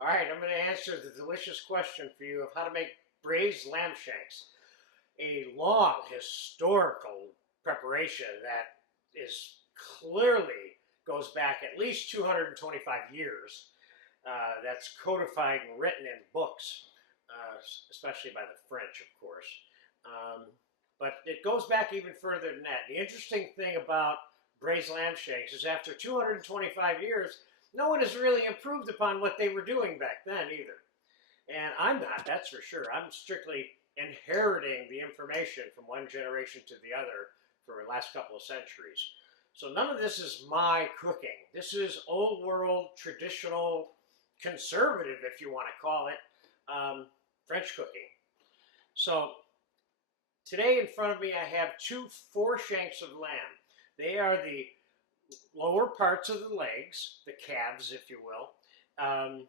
All right, I'm going to answer the delicious question for you of how to make braised lamb shanks. A long historical preparation that is clearly goes back at least 225 years. That's codified and written in books, especially by the French, of course. Um, but it goes back even further than that. The interesting thing about braised lamb shanks is after 225 years, no one has really improved upon what they were doing back then either. And I'm not, that's for sure. I'm strictly inheriting the information from one generation to the other for the last couple of centuries. So none of this is my cooking. This is old world, traditional, conservative, if you want to call it, French cooking. So today in front of me I have two foreshanks of lamb. They are the lower parts of the legs, the calves, if you will. And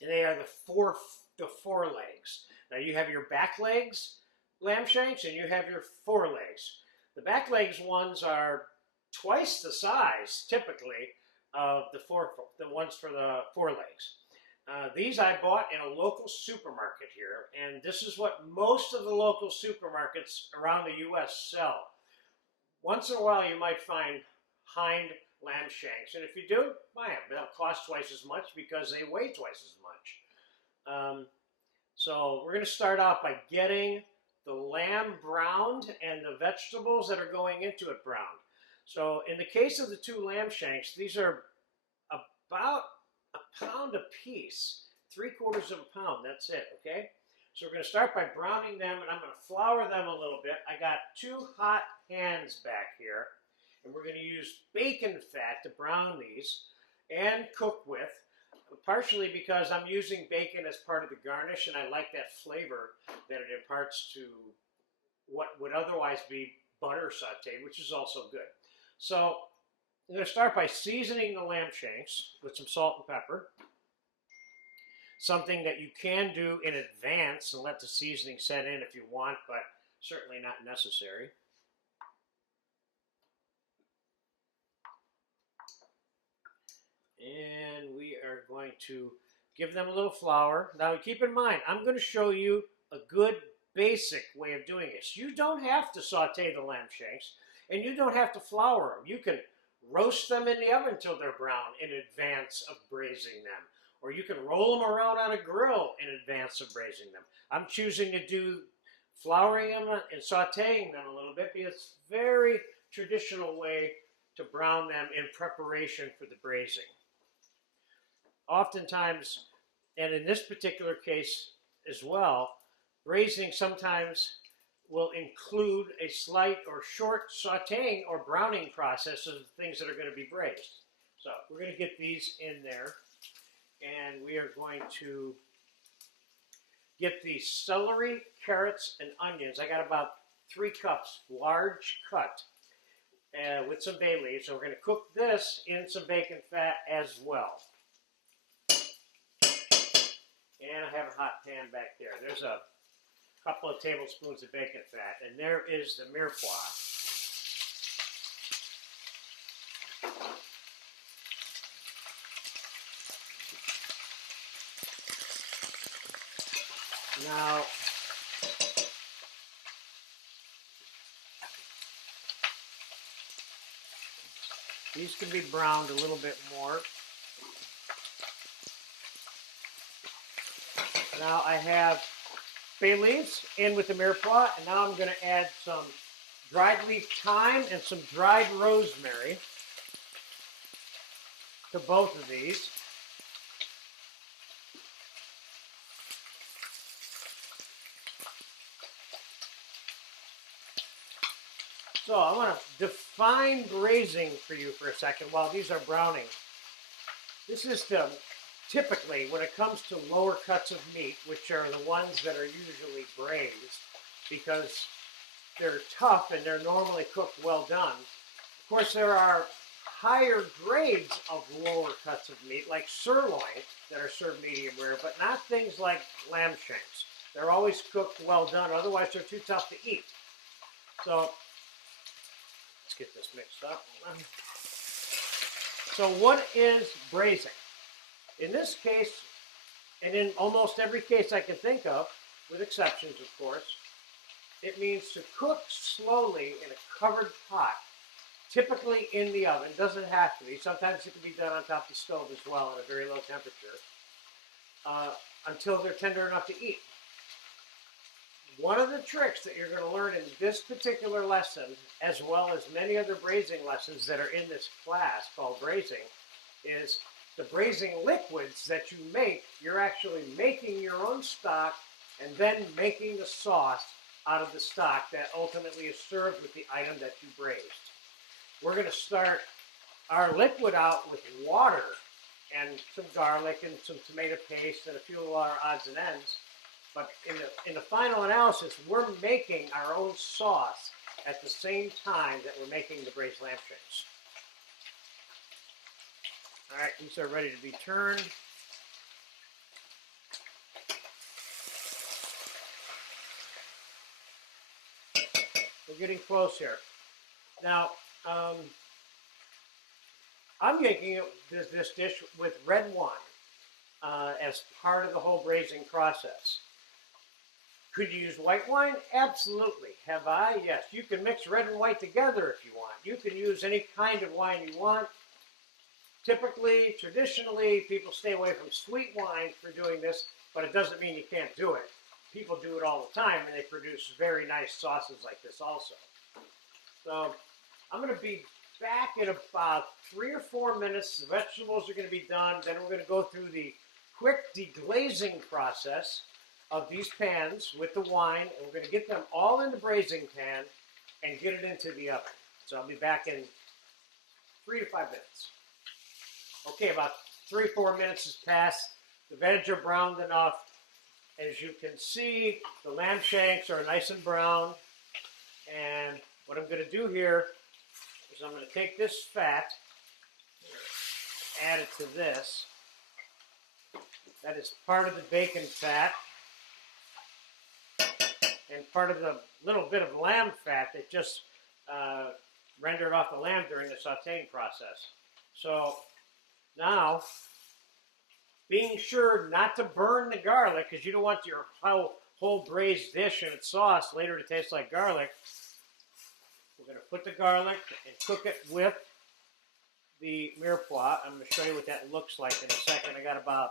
they are the forelegs. Now you have your back legs, lamb shanks, and you have your forelegs. The back legs ones are twice the size, typically, of the ones for the forelegs. These I bought in a local supermarket here, and this is what most of the local supermarkets around the U.S. sell. Once in a while, you might find hind lamb shanks, and if you do, buy them. They'll cost twice as much because they weigh twice as much. So we're going to start out by getting the lamb browned and the vegetables that are going into it browned. So in the case of the two lamb shanks, these are about a pound a piece, 3/4 of a pound, that's it, okay? So we're going to start by browning them, and I'm going to flour them a little bit. I got two hot pans back here, and we're going to use bacon fat to brown these and cook with, partially because I'm using bacon as part of the garnish, and I like that flavor that it imparts to what would otherwise be butter sauteed, which is also good. So I'm going to start by seasoning the lamb shanks with some salt and pepper. Something that you can do in advance and let the seasoning set in if you want, but certainly not necessary. And we are going to give them a little flour. Now keep in mind, I'm going to show you a good basic way of doing this. You don't have to saute the lamb shanks, and you don't have to flour them. You can roast them in the oven until they're brown in advance of braising them. Or you can roll them around on a grill in advance of braising them. I'm choosing to do flouring them and sauteing them a little bit because it's a very traditional way to brown them in preparation for the braising. Oftentimes, and in this particular case as well, braising sometimes will include a slight or short sauteing or browning process of the things that are going to be braised. So we're going to get these in there, and we are going to get the celery, carrots, and onions. I got about 3 cups, large cut, with some bay leaves. So we're going to cook this in some bacon fat as well. And I have a hot pan back there. There's a couple of tablespoons of bacon fat, and there is the mirepoix. Now, these can be browned a little bit more. Now I have bay leaves in with the mirepoix, and now I'm going to add some dried leaf thyme and some dried rosemary to both of these. So I want to define braising for you for a second while these are browning. This is to typically, when it comes to lower cuts of meat, which are the ones that are usually braised because they're tough and they're normally cooked well done. Of course, there are higher grades of lower cuts of meat, like sirloin, that are served medium rare, but not things like lamb shanks. They're always cooked well done, otherwise they're too tough to eat. So let's get this mixed up. So what is braising? In this case, and in almost every case I can think of, with exceptions of course, it means to cook slowly in a covered pot, typically in the oven. Doesn't have to be. Sometimes it can be done on top of the stove as well at a very low temperature, until they're tender enough to eat. One of the tricks that you're going to learn in this particular lesson, as well as many other braising lessons that are in this class called braising, is the braising liquids that you make. You're actually making your own stock and then making the sauce out of the stock that ultimately is served with the item that you braised. We're going to start our liquid out with water and some garlic and some tomato paste and a few other odds and ends. But in the final analysis, we're making our own sauce at the same time that we're making the braised lamb shanks. All right, these are ready to be turned. We're getting close here. Now, I'm making this dish with red wine as part of the whole braising process. Could you use white wine? Absolutely. Have I? Yes. You can mix red and white together if you want. You can use any kind of wine you want. Typically, traditionally, people stay away from sweet wine for doing this, but it doesn't mean you can't do it. People do it all the time, and they produce very nice sauces like this also. So I'm going to be back in about 3 or 4 minutes. The vegetables are going to be done. Then we're going to go through the quick deglazing process of these pans with the wine, and we're going to get them all in the braising pan and get it into the oven. So I'll be back in 3 to 5 minutes. Okay, about 3 or 4 minutes has passed. The veg are browned enough. As you can see, the lamb shanks are nice and brown. And what I'm going to do here is I'm going to take this fat, add it to this. That is part of the bacon fat and part of the little bit of lamb fat that just rendered off the lamb during the sauteing process. So now, being sure not to burn the garlic, because you don't want your whole braised dish and its sauce later to taste like garlic, we're going to put the garlic and cook it with the mirepoix. I'm going to show you what that looks like in a second. I got about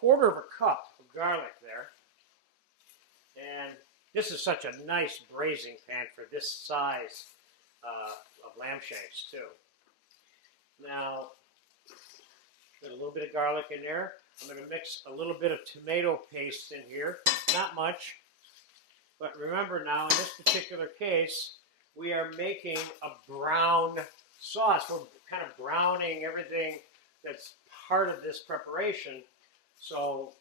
1/4 cup of garlic there. And this is such a nice braising pan for this size of lamb shanks too. Now, got a little bit of garlic in there. I'm going to mix a little bit of tomato paste in here. Not much. But remember now, in this particular case, we are making a brown sauce. We're kind of browning everything that's part of this preparation. So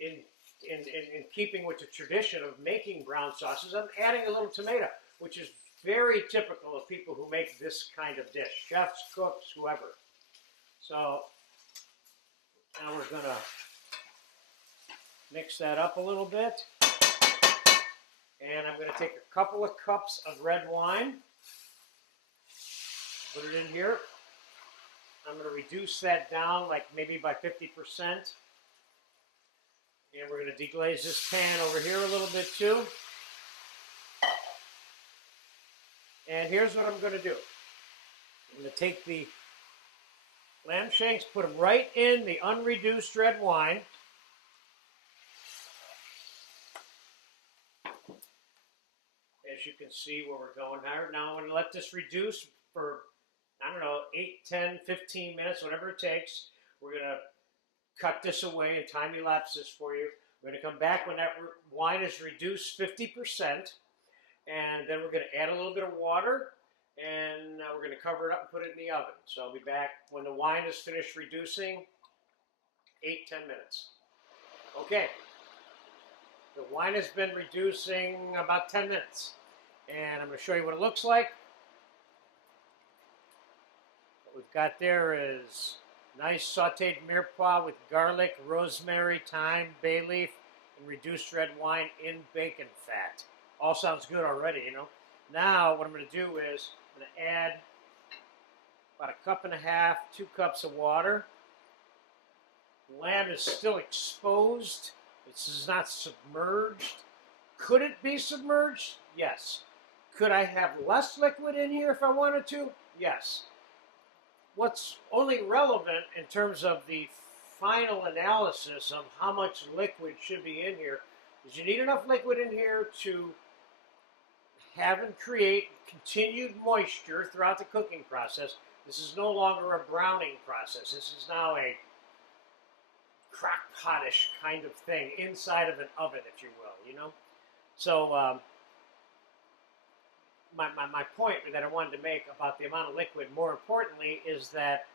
in keeping with the tradition of making brown sauces, I'm adding a little tomato, which is very typical of people who make this kind of dish. Chefs, cooks, whoever. So now we're going to mix that up a little bit. And I'm going to take a couple of cups of red wine, put it in here. I'm going to reduce that down like maybe by 50%. And we're going to deglaze this pan over here a little bit too. And here's what I'm going to do. I'm going to take the lamb shanks, put them right in the unreduced red wine. As you can see where we're going here. Now I'm going to let this reduce for, I don't know, 8, 10, 15 minutes, whatever it takes. We're going to cut this away and time elapse this for you. We're going to come back when that wine is reduced 50%. And then we're going to add a little bit of water. And we're going to cover it up and put it in the oven. So I'll be back when the wine is finished reducing, 8, 10 minutes. Okay. The wine has been reducing about 10 minutes. And I'm going to show you what it looks like. What we've got there is nice sauteed mirepoix with garlic, rosemary, thyme, bay leaf, and reduced red wine in bacon fat. All sounds good already, you know. Now what I'm going to do is I'm going to add about a cup and a half, 2 cups of water. The lamb is still exposed. This is not submerged. Could it be submerged? Yes. Could I have less liquid in here if I wanted to? Yes. What's only relevant in terms of the final analysis of how much liquid should be in here is you need enough liquid in here to have and create continued moisture throughout the cooking process. This is no longer a browning process. This is now a crock-potish kind of thing inside of an oven, if you will, you know? So my point that I wanted to make about the amount of liquid, more importantly, is that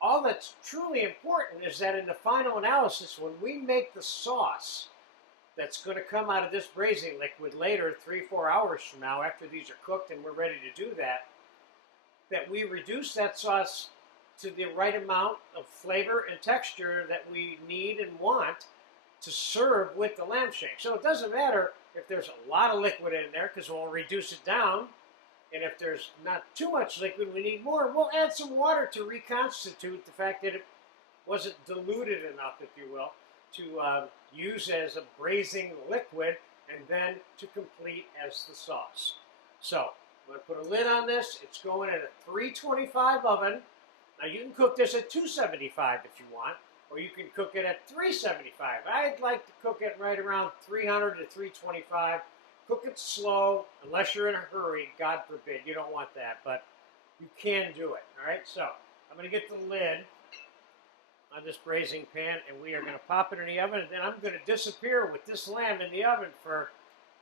all that's truly important is that in the final analysis, when we make the sauce that's going to come out of this braising liquid later, 3-4 hours from now, after these are cooked and we're ready to do that, that we reduce that sauce to the right amount of flavor and texture that we need and want to serve with the lamb shank. So it doesn't matter if there's a lot of liquid in there, because we'll reduce it down. And if there's not too much liquid, we need more. We'll add some water to reconstitute the fact that it wasn't diluted enough, if you will, to use as a braising liquid and then to complete as the sauce. So I'm going to put a lid on this. It's going in a 325 oven. Now you can cook this at 275 if you want, or you can cook it at 375. I'd like to cook it right around 300 to 325. Cook it slow, unless you're in a hurry. God forbid, you don't want that, but you can do it. All right, so I'm going to get the lid on this braising pan, and we are going to pop it in the oven, and then I'm going to disappear with this lamb in the oven for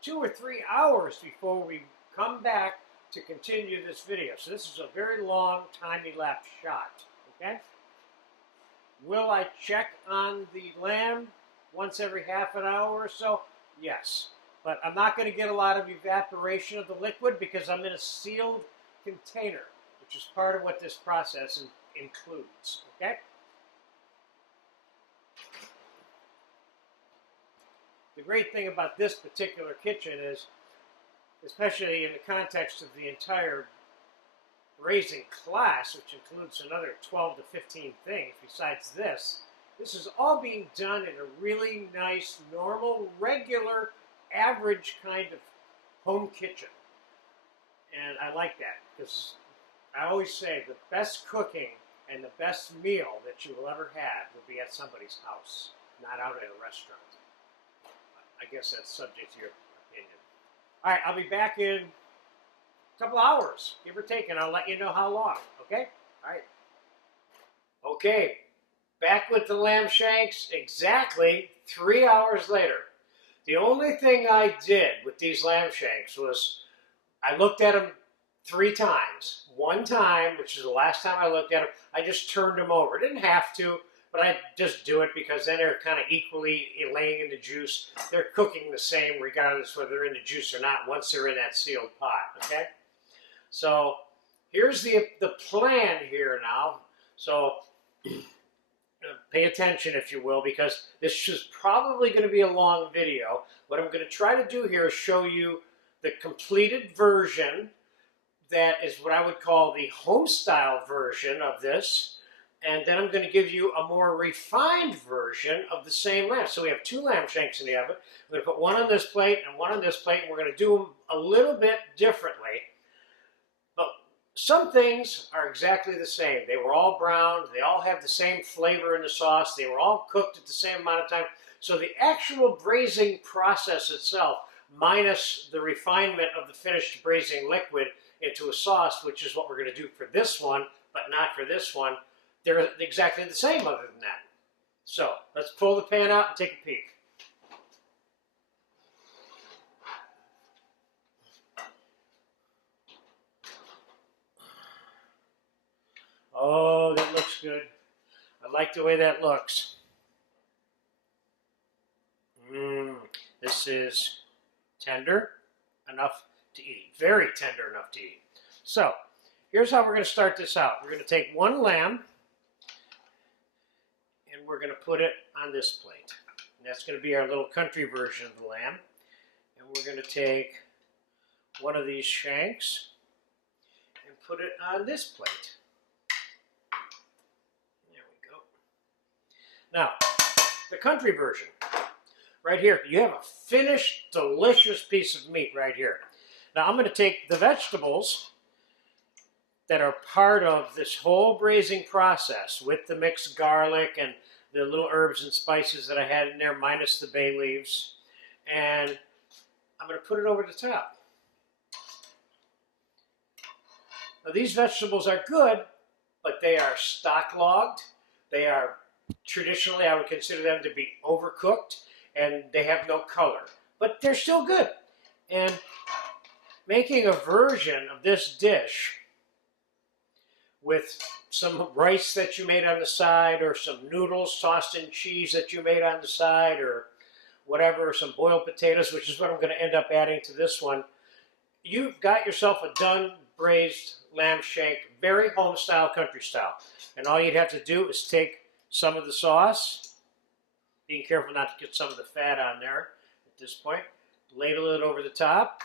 2 or 3 hours before we come back to continue this video. So this is a very long time-elapsed shot, okay? Will I check on the lamb once every half an hour or so? Yes. But I'm not going to get a lot of evaporation of the liquid because I'm in a sealed container, which is part of what this process includes, okay? The great thing about this particular kitchen is, especially in the context of the entire braising class, which includes another 12 to 15 things besides this is all being done in a really nice, normal, regular, average kind of home kitchen. And I like that because I always say the best cooking and the best meal that you will ever have will be at somebody's house, not out at a restaurant. I guess that's subject to your opinion. All right, I'll be back in a couple hours, give or take, and I'll let you know how long, okay? All right. Okay, back with the lamb shanks exactly 3 hours later. The only thing I did with these lamb shanks was I looked at them 3 times. One time, which is the last time I looked at them, I just turned them over. I didn't have to, but I just do it because then they're kind of equally laying in the juice. They're cooking the same regardless whether they're in the juice or not once they're in that sealed pot, okay? So here's the plan here now. So pay attention, if you will, because this is probably going to be a long video. What I'm going to try to do here is show you the completed version that is what I would call the home-style version of this, and then I'm going to give you a more refined version of the same lamb. So we have 2 lamb shanks in the oven. We're going to put one on this plate and one on this plate, and we're going to do them a little bit differently. But some things are exactly the same. They were all browned. They all have the same flavor in the sauce. They were all cooked at the same amount of time. So the actual braising process itself, minus the refinement of the finished braising liquid into a sauce, which is what we're going to do for this one, but not for this one, they're exactly the same other than that. So let's pull the pan out and take a peek. Oh, that looks good. I like the way that looks. This is tender enough to eat. Very tender enough to eat. So, here's how we're going to start this out. We're going to take one lamb, and we're going to put it on this plate. And that's going to be our little country version of the lamb. And we're going to take one of these shanks and put it on this plate. Now, the country version. Right here, you have a finished, delicious piece of meat right here. Now I'm going to take the vegetables that are part of this whole braising process with the mixed garlic and the little herbs and spices that I had in there, minus the bay leaves, and I'm going to put it over the top. Now these vegetables are good, but they are stock-logged. They are traditionally, I would consider them to be overcooked, and they have no color, but they're still good. And making a version of this dish with some rice that you made on the side, or some noodles tossed in cheese that you made on the side, or whatever, some boiled potatoes, which is what I'm going to end up adding to this one, you've got yourself a done braised lamb shank, very home style, country style. And all you'd have to do is take some of the sauce, being careful not to get some of the fat on there at this point, ladle it over the top,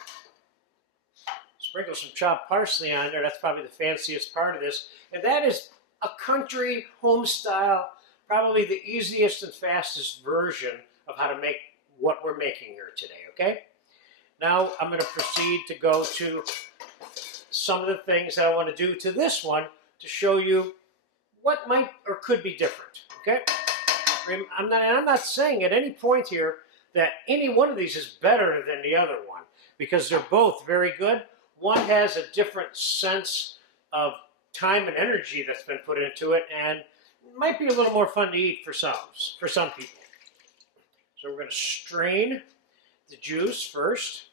sprinkle some chopped parsley on there. That's probably the fanciest part of this. And that is a country home style, probably the easiest and fastest version of how to make what we're making here today, okay? Now I'm going to proceed to go to some of the things that I want to do to this one to show you what might or could be different, okay? I'm not saying at any point here that any one of these is better than the other one, because they're both very good. One has a different sense of time and energy that's been put into it, and might be a little more fun to eat for some people. So we're going to strain the juice first.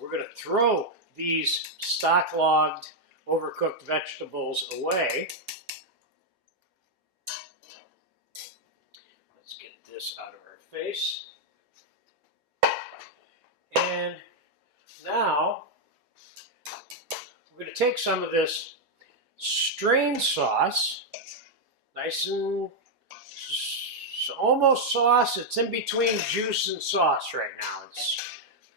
We're going to throw these stock-logged, overcooked vegetables away. Let's get this out of our face. And now we're going to take some of this strained sauce, nice and almost sauce. It's in between juice and sauce right now. It's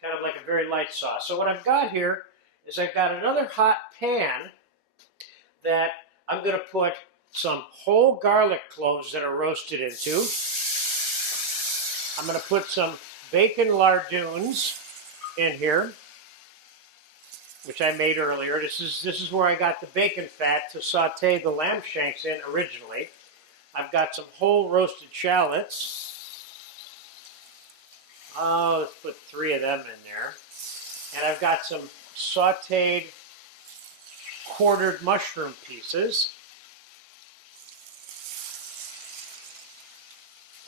kind of like a very light sauce. So what I've got here is I've got another hot pan that I'm going to put some whole garlic cloves that are roasted into. I'm going to put some bacon lardoons in here, which I made earlier. This is where I got the bacon fat to saute the lamb shanks in originally. I've got some whole roasted shallots. Oh, let's put 3 of them in there. And I've got some sauteed quartered mushroom pieces.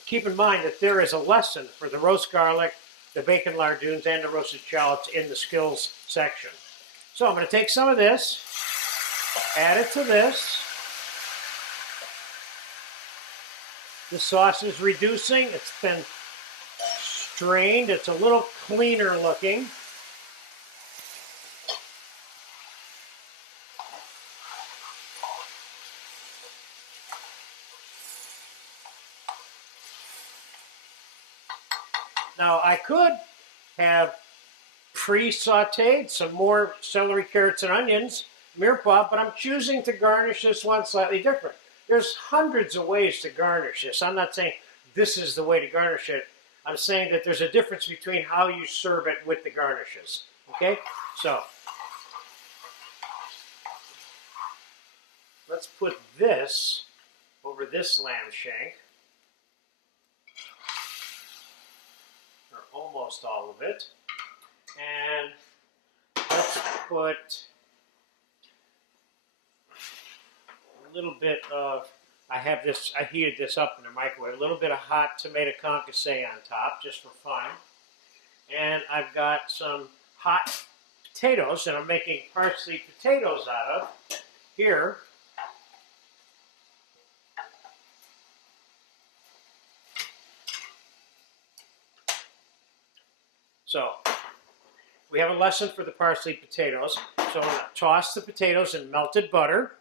Keep in mind that there is a lesson for the roast garlic, the bacon lardoons, and the roasted shallots in the skills section. So I'm going to take some of this, add it to this. The sauce is reducing. It's been strained. It's a little cleaner looking. Now I could have pre-sauteed some more celery, carrots, and onions, mirepoix, but I'm choosing to garnish this one slightly different. There's hundreds of ways to garnish this. I'm not saying this is the way to garnish it. I'm saying that there's a difference between how you serve it with the garnishes. Okay? So, let's put this over this lamb shank. Or almost all of it. And let's put a little bit of, I heated this up in the microwave, a little bit of hot tomato concasse on top, just for fun. And I've got some hot potatoes that I'm making parsley potatoes out of here. So, we have a lesson for the parsley potatoes. So I'm going to toss the potatoes in melted butter.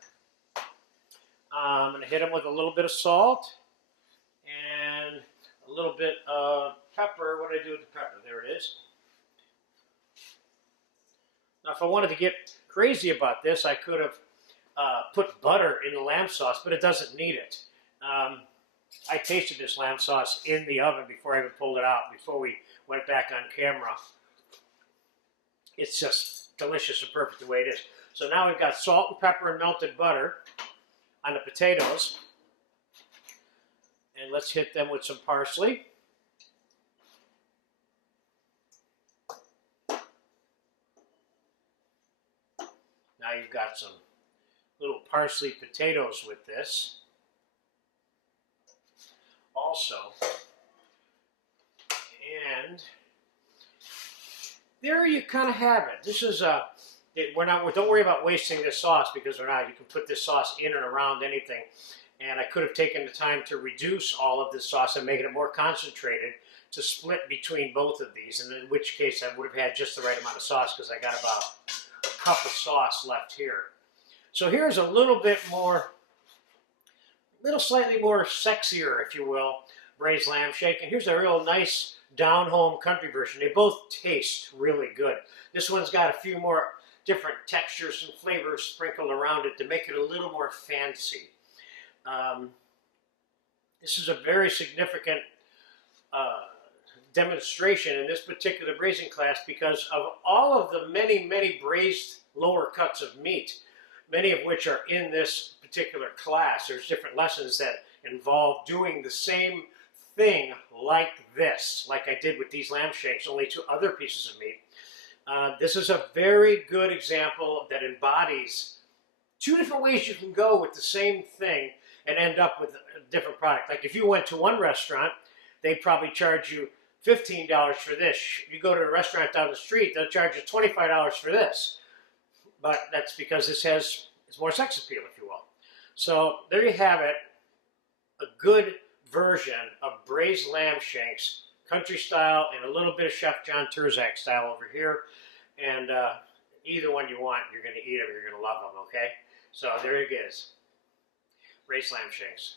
I'm going to hit them with a little bit of salt and a little bit of pepper. What do I do with the pepper? There it is. Now if I wanted to get crazy about this, I could have put butter in the lamb sauce, but it doesn't need it. I tasted this lamb sauce in the oven before I even pulled it out, before we went back on camera. It's just delicious and perfect the way it is. So now we've got salt and pepper and melted butter on the potatoes. And let's hit them with some parsley. Now you've got some little parsley potatoes with this. Also, and there you kind of have it. This is don't worry about wasting this sauce, because we're not. You can put this sauce in and around anything. And I could have taken the time to reduce all of this sauce and make it more concentrated to split between both of these, and in which case I would have had just the right amount of sauce, because I got about a cup of sauce left here. So here's a little bit more, slightly more sexier, if you will, braised lamb shank. And here's a real nice down-home country version. They both taste really good. This one's got a few more different textures and flavors sprinkled around it to make it a little more fancy. This is a very significant demonstration in this particular braising class, because of all of the many, many braised lower cuts of meat, many of which are in this particular class. There's different lessons that involve doing the same thing like this, like I did with these lamb shanks, only 2 other pieces of meat. This is a very good example that embodies 2 different ways you can go with the same thing and end up with a different product. Like if you went to one restaurant, they'd probably charge you $15 for this. You go to a restaurant down the street, they'll charge you $25 for this. But that's because this has more sex appeal, if you will. So there you have it, a good version of braised lamb shanks, country style, and a little bit of Chef John Turzak style over here. And either one you want, you're going to eat them, you're going to love them, okay? So there it is, braised lamb shanks.